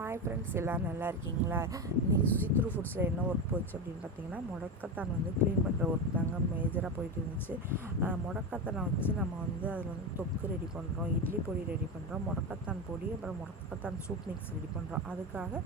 Hi friends, எல்லோரும் நல்லா இருக்கீங்களா? இன்றைக்கி சுசித்ரு ஃபுட்ஸில் என்ன ஒர்க் போச்சு அப்படின்னு பார்த்தீங்கன்னா, முடக்கத்தான் வந்து க்ளீன் பண்ணுற ஒர்க் தாங்க மேஜராக போயிட்டு இருந்துச்சு. முடக்கத்தானை வச்சு நம்ம வந்து அதில் வந்து தொக்கு ரெடி பண்ணுறோம், இட்லி பொடி ரெடி பண்ணுறோம், முடக்கத்தான் பொடி, அப்புறம் முடக்கத்தான் சூப் மிக்ஸ் ரெடி பண்ணுறோம். அதுக்காக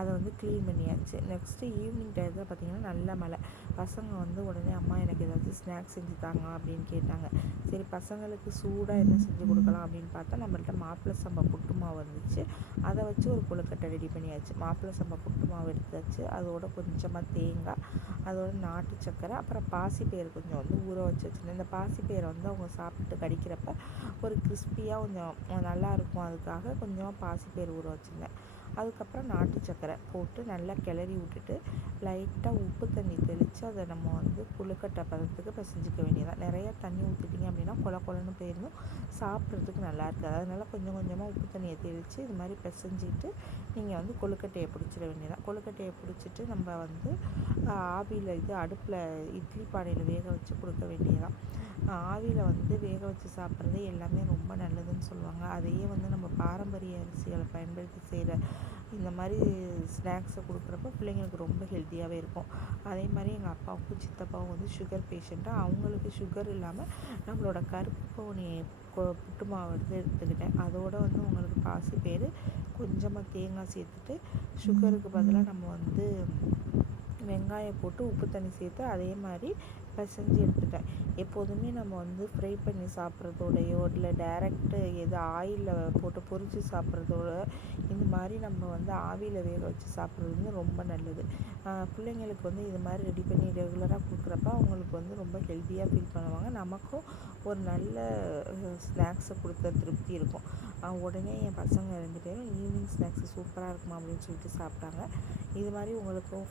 அதை வந்து க்ளீன் பண்ணியாச்சு. நெக்ஸ்ட்டு ஈவினிங் டயத்தில் பார்த்திங்கன்னா நல்ல மழை. பசங்க வந்து உடனே அம்மா எனக்கு ஏதாச்சும் ஸ்நாக்ஸ் செஞ்சு தாங்க அப்படின்னு கேட்டாங்க. சரி, பசங்களுக்கு சூடாக என்ன செஞ்சு கொடுக்கலாம் அப்படின்னு பார்த்தா நம்மள்ட்ட மாப்பிள்ளை சம்பா புட்டு மாவு இருந்துச்சு. அதை வச்சு ஒரு கொழுக்கட்டை ரெடி பண்ணியாச்சு. மாப்பிள்ளை சம்பா புட்டு மாவு எடுத்தாச்சு. அதோட கொஞ்சமாக தேங்காய், அதோட நாட்டு சக்கரை, அப்புறம் பாசிப்பயிறு கொஞ்சம் வந்து ஊற வச்சு வச்சுருந்தேன். இந்த பாசிப்பயிரை வந்து அவங்க சாப்பிட்டு கடிக்கிறப்ப ஒரு கிறிஸ்பியாக கொஞ்சம் நல்லாயிருக்கும். அதுக்காக கொஞ்சமாக பாசிப்பயிறு ஊற வச்சுருந்தேன். அதுக்கப்புறம் நாட்டு சக்கரை போட்டு நல்லா கிளறி விட்டுட்டு லைட்டாக உப்பு தண்ணி தெளித்து அதை நம்ம வந்து கொழுக்கட்டை பதத்துக்கு பிசைஞ்சிக்க வேண்டியதான். நிறையா தண்ணி ஊற்றிட்டிங்க அப்படின்னா கொலன்னு போயிடணும், சாப்பிட்றதுக்கு நல்லா இருக்காது. அதனால் கொஞ்சம் கொஞ்சமாக உப்பு தண்ணியை தெளித்து இது மாதிரி பிசைஞ்சிட்டு நீங்கள் வந்து கொழுக்கட்டையை பிடிச்சிட வேண்டியதான். கொழுக்கட்டையை பிடிச்சிட்டு நம்ம வந்து ஆவியில் அடுப்பில் இட்லி பானையில் வேக வச்சு கொடுக்க வேண்டியதான். ஆவியில் வந்து வேக வச்சு சாப்பிட்றது எல்லாமே ரொம்ப நல்லதுன்னு சொல்லுவாங்க. அதையே வந்து நம்ம பாரம்பரிய அரிசிகளை பயன்படுத்தி செய்கிற இந்த மாதிரி ஸ்நாக்ஸை கொடுக்குறப்ப பிள்ளைங்களுக்கு ரொம்ப ஹெல்த்தியாகவே இருக்கும். அதே மாதிரி எங்கள் அப்பாவுக்கும் சித்தப்பாவும் வந்து சுகர் பேஷண்ட்டு. அவங்களுக்கு சுகர் இல்லாமல் நம்மளோட கருப்பு கவுனி புட்டு மாவு வந்து எடுத்துக்கிட்டேன். அதோடு வந்து உங்களுக்கு பாசிப்பயிறு, கொஞ்சமாக தேங்காய் சேர்த்துட்டு சுகருக்கு பதிலாக நம்ம வந்து வெங்காயம் போட்டு உப்பு தண்ணி சேர்த்து அதே மாதிரி பிசைஞ்சு எடுத்துட்டேன். எப்போதுமே நம்ம வந்து ஃப்ரை பண்ணி சாப்பிட்றதோடையோ இல்லை டைரெக்டு ஆயிலில் போட்டு பொரித்து சாப்பிட்றதோட இந்த மாதிரி நம்ம வந்து ஆவியில் வேக வச்சு சாப்பிட்றது வந்து ரொம்ப நல்லது. பிள்ளைங்களுக்கு வந்து இது மாதிரி ரெடி பண்ணி ரெகுலராக கொடுக்குறப்ப அவங்களுக்கு வந்து ரொம்ப ஹெல்த்தியாக ஃபீல் பண்ணுவாங்க. நமக்கும் ஒரு நல்ல ஸ்நாக்ஸை கொடுத்த திருப்தி இருக்கும். உடனே என் பசங்க 2 பேரும் ஈவினிங் ஸ்நாக்ஸு சூப்பராக இருக்குமா அப்படின்னு சொல்லிட்டு சாப்பிட்டாங்க. இது மாதிரி உங்களுக்கும்